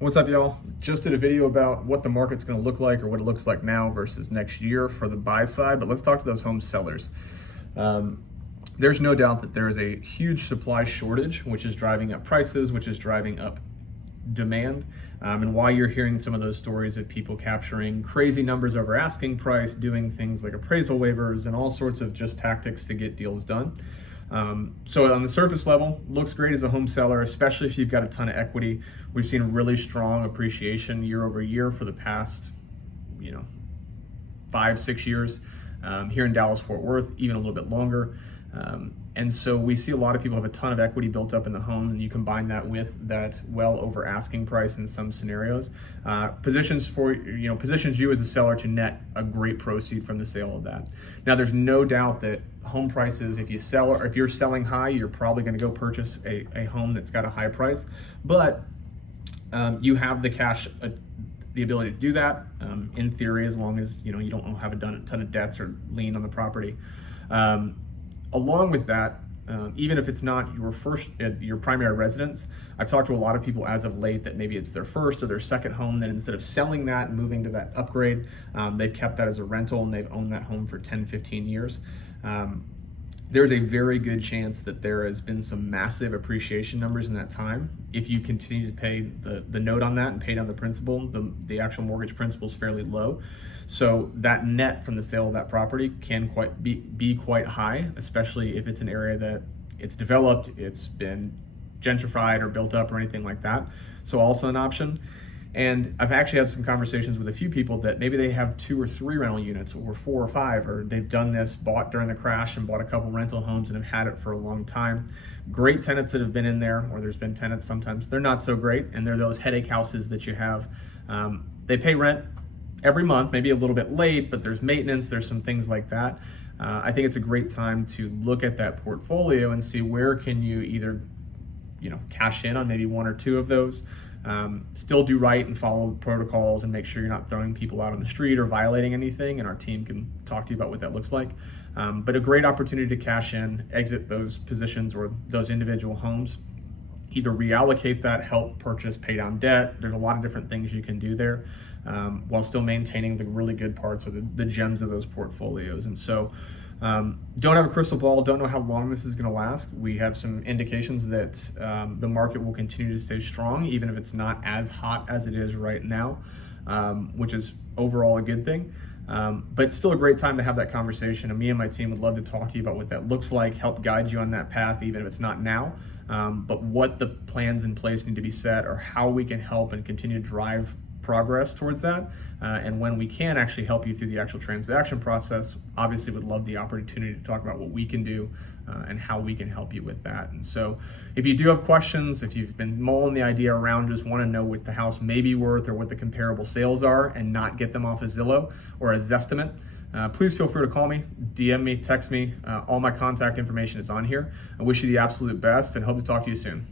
What's up, y'all? Just did a video about what the market's going to look like or what it looks like now versus next year for the buy side, but let's talk to those home sellers. There's no doubt that there is a huge supply shortage, which is driving up prices, which is driving up demand. And why you're hearing some of those stories of people capturing crazy numbers over asking price, doing things like appraisal waivers and all sorts of just tactics to get deals done. So on the surface level, looks great as a home seller, especially if you've got a ton of equity. We've seen a really strong appreciation year over year for the past, 5-6 years here in Dallas, Fort Worth, even a little bit longer. And so we see a lot of people have a ton of equity built up in the home, and you combine that with that well over asking price in some scenarios, positions you as a seller to net a great proceed from the sale of that. Now, there's no doubt that home prices, if you're selling high, you're probably going to go purchase a home that's got a high price, but you have the cash, the ability to do that in theory, as long as you don't have a ton of debts or lien on the property. Along with that, even if it's not your primary residence, I've talked to a lot of people as of late that maybe it's their first or their second home, that instead of selling that and moving to that upgrade, they've kept that as a rental and they've owned that home for 10-15 years. There's a very good chance that there has been some massive appreciation numbers in that time. If you continue to pay the note on that and pay down the principal, the actual mortgage principal is fairly low. So that net from the sale of that property can be quite high, especially if it's an area that it's developed, it's been gentrified or built up or anything like that. So also an option. And I've actually had some conversations with a few people that maybe they have 2 or 3 rental units or 4 or 5, or they've done this, bought during the crash and bought a couple rental homes and have had it for a long time. Great tenants that have been in there, or there's been tenants sometimes, they're not so great, and they're those headache houses that you have. They pay rent every month, maybe a little bit late, but there's maintenance, there's some things like that. I think it's a great time to look at that portfolio and see where can you either cash in on maybe 1 or 2 of those, still do right and follow the protocols and make sure you're not throwing people out on the street or violating anything, and our team can talk to you about what that looks like. But a great opportunity to cash in, exit those positions or those individual homes, either reallocate that, help purchase, pay down debt. There's a lot of different things you can do there while still maintaining the really good parts or the gems of those portfolios. And so don't have a crystal ball, don't know how long this is going to last. We have some indications that the market will continue to stay strong, even if it's not as hot as it is right now, which is overall a good thing. But it's still a great time to have that conversation. And me and my team would love to talk to you about what that looks like, help guide you on that path, even if it's not now, but what the plans in place need to be set, or how we can help and continue to drive progress towards that. And when we can actually help you through the actual transaction process, obviously would love the opportunity to talk about what we can do and how we can help you with that. And so if you do have questions, if you've been mulling the idea around, just want to know what the house may be worth or what the comparable sales are and not get them off of Zillow or a Zestimate, please feel free to call me, DM me, text me. All my contact information is on here. I wish you the absolute best and hope to talk to you soon.